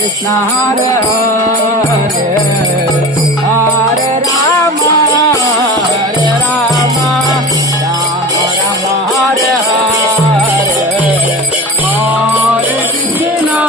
Krishna Hare Hare Hare Rama Hare Rama Rama Rama Hare Hare Hare Krishna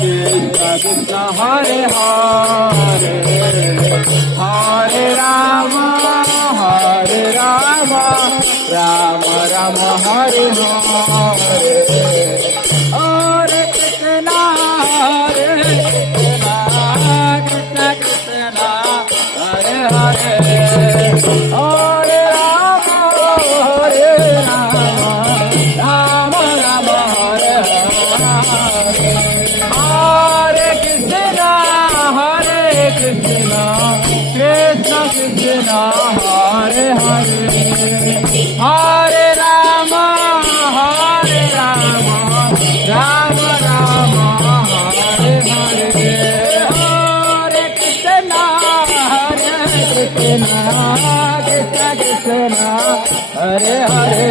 Krishna Krishna Hare Hare Hare Rama Rama Rama Hare Hare Hare Krishna Krishna Krishna Hare Hare Hare Rama Rama Rama Hare Hare Hare Krishna Krishna Krishna Hare Hare Hare Rama Rama Rama Hare Hare Hare Krishna Krishna Krishna Hare Hare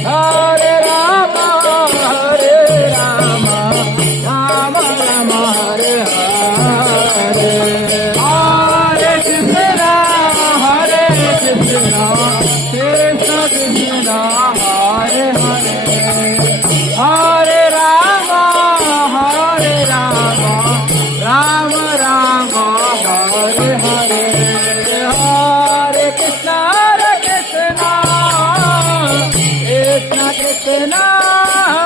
Hare Rama Rama Rama Hare Hare Hare Krishna Krishna Krishna Hare Hare Hare Rama Rama Rama Hare Hare Hare Krishna Krishna Krishna Hare Hare Hare Rama Rama Rama Hare Hare Hare Krishna Krishna Krishna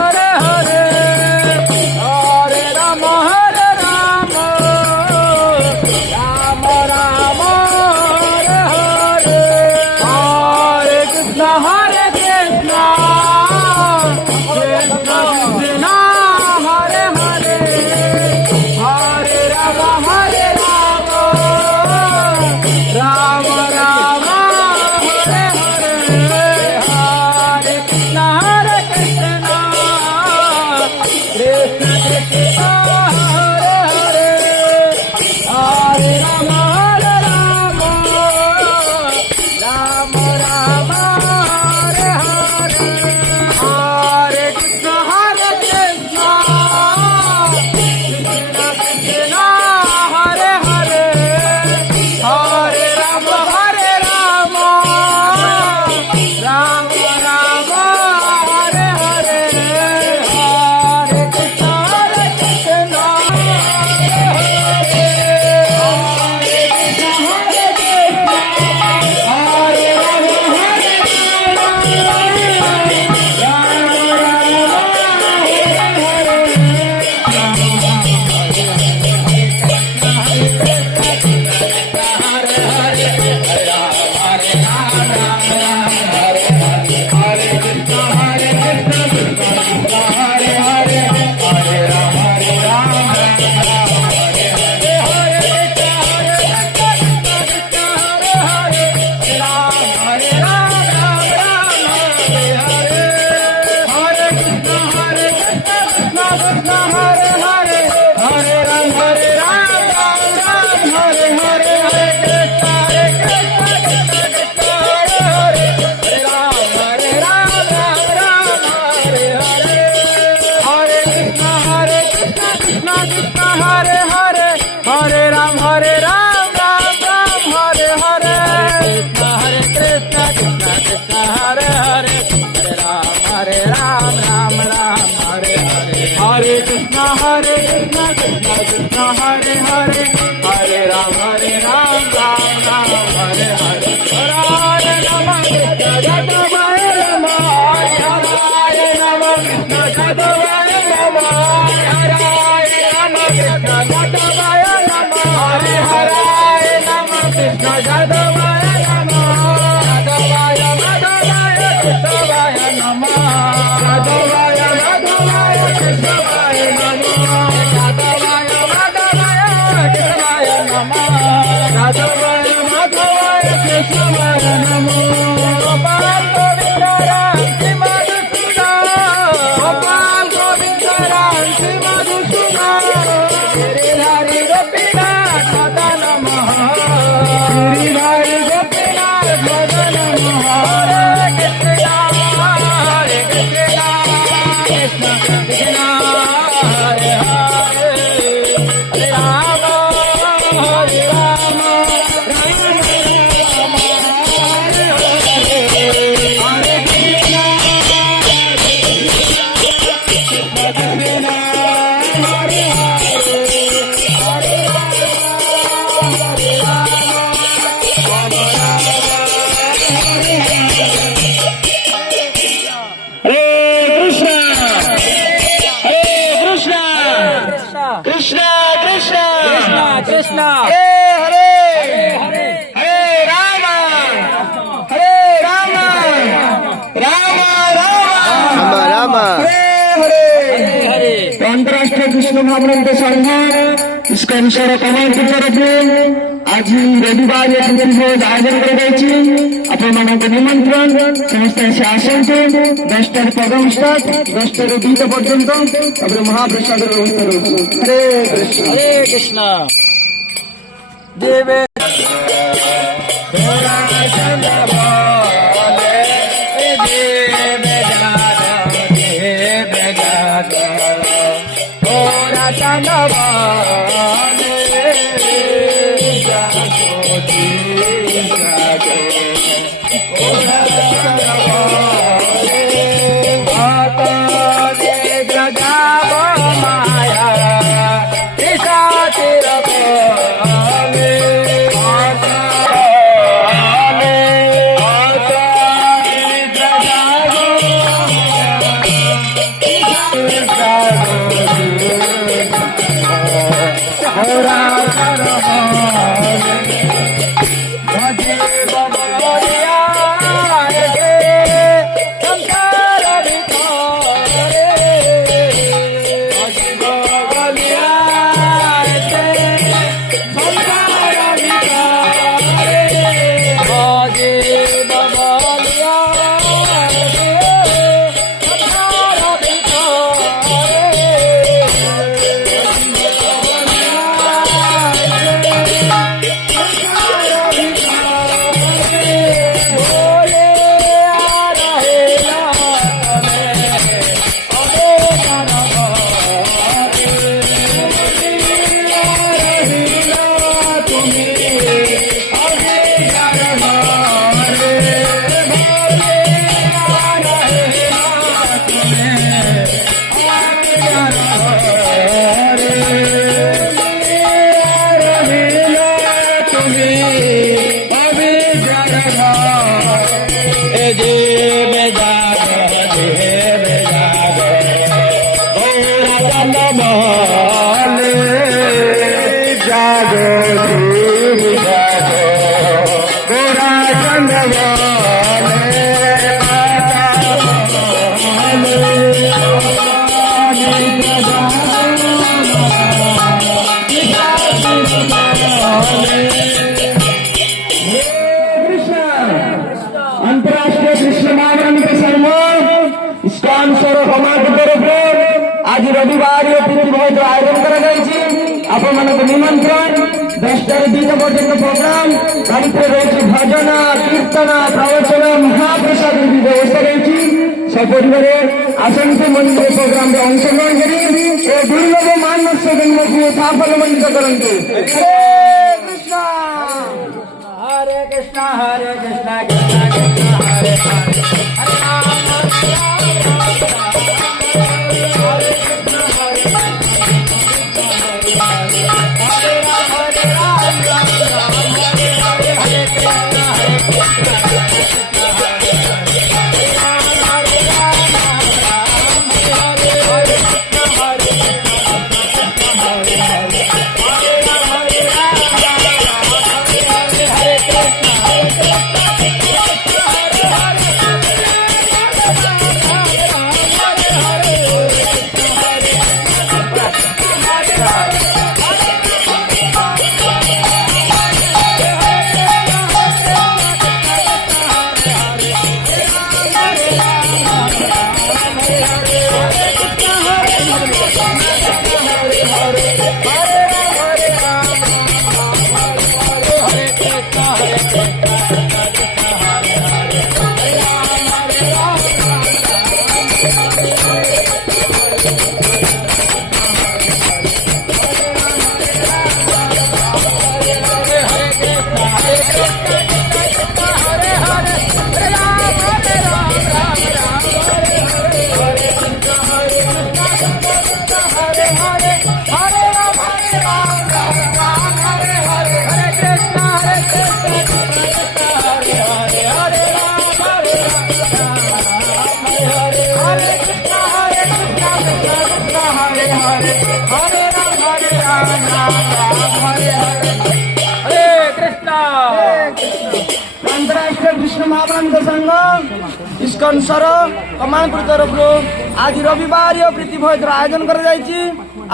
Hare Hare Hare Rama Rama Rama Hare Hare Hare Krishna Krishna Krishna Hare Hare Hare Rama Rama Rama Hare Hare Hare Krishna Krishna Krishna Hare Hare Hare Rama Rama Rama Hare Hare Hare Krishna Krishna Hare Ram Hare Ram Ram Ram Hare Hare Hare Krishna Krishna Hare Hare Hare Ram Ram Hare Hare Hare Krishna Krishna Krishna Hare Hare Hare Ram Ram Ram Hare Hare Hare Rama Krishna Jadavaya Rama Hare Rama Krishna Jadavaya Rama Hare Rama Krishna Jadavaya Hare Hare Rama Krishna Jadavaya Rama Jadavaya Madhavaya Krishnavaya Nama Jadavaya Madhavaya Krishnavaya Nama Jadavaya Madhavaya Krishnavaya Nama Jadavaya Madhavaya Krishnavaya Nama Gopal Govinda Ram Shri Madhusudan Gopal Govinda Ram Shri Madhusudan Giridhari Gopinath Madan Namaha Giridhari Gopinath Madan Namaha Hare Krishna Krishna Krishna Krishna Hare Hare Hare Ram Ram Ram Hare Hare आंतरराष्ट्रीय कृष्ण महामंत्र संघ ISKCON शहर commander तरफे आज रविवार या रोज आयोजन करायची ଆପଣମାନଙ୍କୁ ନିମନ୍ତ୍ରଣ ସମସ୍ତେ ଆସି ଆସନ୍ତୁ 10ଟାରେ ପ୍ରୋଗ୍ରାମ ଷ୍ଟାର୍ଟ 10ଟାରୁ 2ଟା ପର୍ଯ୍ୟନ୍ତ ତାପରେ ମହାପ୍ରସାଦର ବ୍ୟବସ୍ଥା ରହୁଛି ହରେ କୃଷ୍ଣ हरे कृष्णा देवे अंतरराष्ट्रीय कृष्ण महामंत्र संघ इस्कॉन शहर कमांडर तरफे आज रविवार तिथि आयोजन कराଯାଇଛି ଆପଣମାନଙ୍କୁ ନିମନ୍ତ୍ରଣ 10ଟାରୁ 2ଟା ପର୍ଯ୍ୟନ୍ତ ପ୍ରୋଗ୍ରାମ ତା ଭିତରେ ରହିଛି ଭଜନ କୀର୍ତ୍ତନ ପ୍ରବଚନ ମହାପ୍ରସାଦ ବ୍ୟବସ୍ଥା ରହିଛି ସପରିବାରେ ଆସନ୍ତୁ ମନ୍ଦିର ପ୍ରୋଗ୍ରାମରେ ଅଂଶଗ୍ରହଣ କରି ଏ ଦୁର୍ଲଭ ମାନସ ଜନ୍ମକୁ ସାଫଲ୍ୟମଣ୍ଡିତ କରନ୍ତୁ ହରେ କୃଷ୍ଣ ହରେ କୃଷ୍ଣ କୃଷ୍ଣ କୃଷ୍ଣ ହରେ ହରେ ହରେ ରାମ हरे कृष्णा आंतरराष्ट्रीय कृष्ण महाप्रांत संघ इस्कन सर कमालपुर तरफରୁ ଆଜି ରବିବାର ପ୍ରୀତି ଭୋଜର ଆୟୋଜନ କରାଯାଇଛି।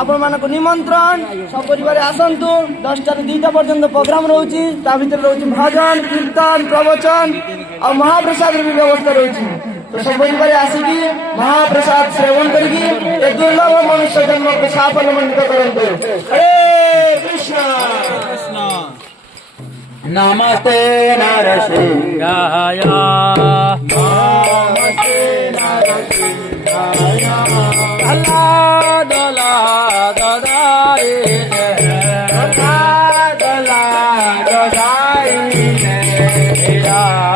ଆପଣମାନଙ୍କୁ ନିମନ୍ତ୍ରଣ ସପରିବାର ଆସନ୍ତୁ। 10ଟାରୁ 2ଟା ପର୍ଯ୍ୟନ୍ତ ପ୍ରୋଗ୍ରାମ ରହୁଛି। ତା ଭିତରେ ରହୁଛି ଭଜନ କୀର୍ତ୍ତନ ପ୍ରବଚନ ଆଉ ମହାପ୍ରସାଦର ବି ବ୍ୟବସ୍ଥା ରହୁଛି। ତ ସପରିବାର ଆସିକି ମହାପ୍ରସାଦ ସେବନ କରିକି ଏ ଦୁର୍ଲଭ ମନୁଷ୍ୟ ଜନ୍ମକୁ ସାଫଲ୍ୟମଣ୍ଡିତ କରନ୍ତୁ। ହରେ କୃଷ୍ଣ। नमस्ते नरसिंहाय नमस्ते नरसिंहाय दला दला ददायिने दला ददायिने हिरण्यकशिपूर्वक्षः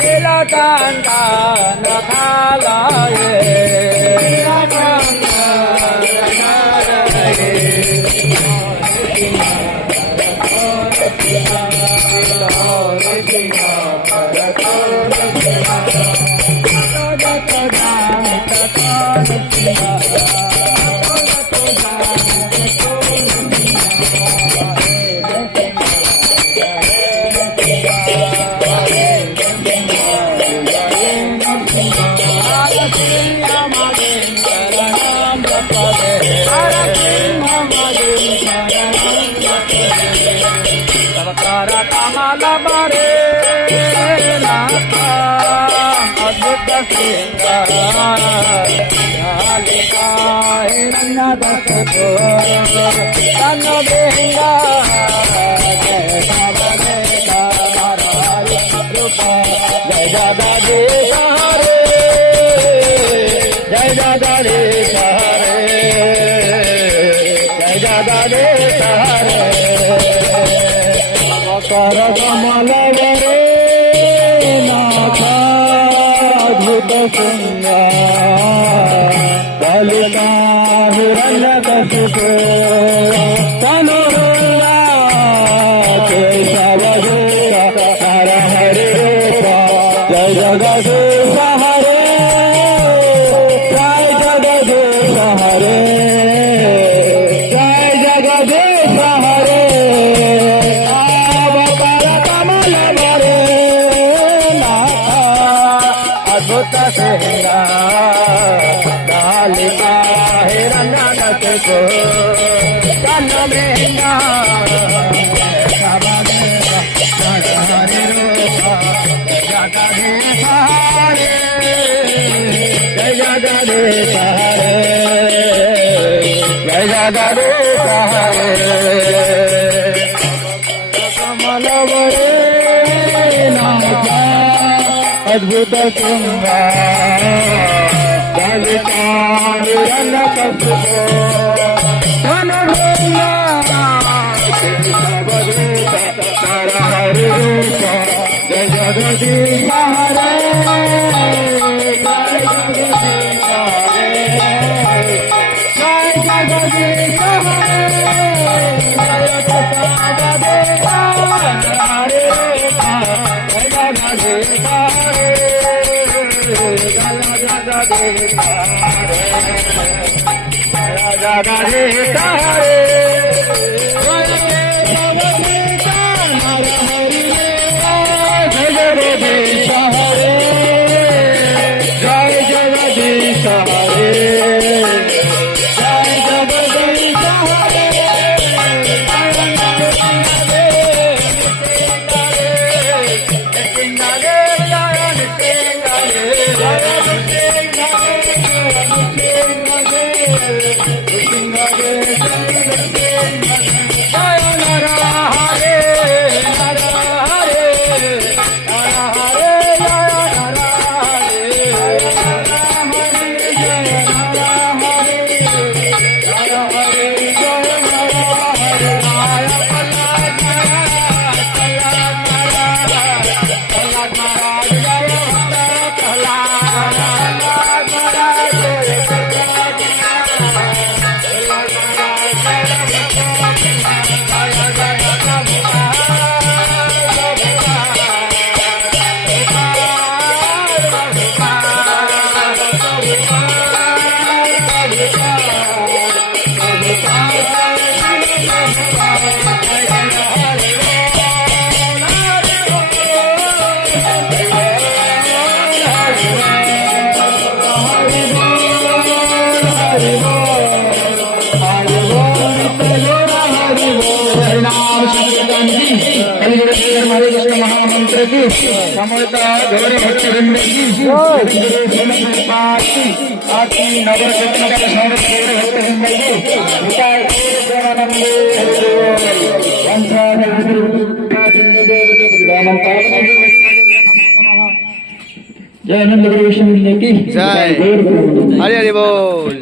तिलकाण्डानखालये कमलबरे अद्भुत जय जगदीश हरे जय जगदीश हरे जय जगदीश हरे कर कमलवरे नाथ अद्भुत कलिका हिरण्यकशिपु तनुरुल्ला केशवदूत हर हरि रूप जय जगदीश हरे जय जगदीश हरे जय जगदीश हरे अद्भुत कालिका हिरण्यकशिपु तनुरुल्ला हरि रूप जगदीश हरे जय जगदीश हरे जय जगदीश हरे कमलवरे नाथ अद्भुत कालिका हिरण्यकशिपु तनुरुल्ला केशवदूत हर हरि रूप जय जगदीश हरे जय जगदीश हरे जय जगदीश हरे जय जगदीश हरे जय जगदीश हरे जगदीश हरे जगदीश हरे जय जगदीश हरे जय जगदीश हरे जय राम संकीर्तन की हरि कृष्ण महामंत्र की समर्थ गौरी भक्ति वृंद की आती नगर कीर्तन का समर्थ गौरी भक्ति वृंद की विचार प्रेमानंदे जय आनंद गुरु विष्णु की जय हरि हरि बोल।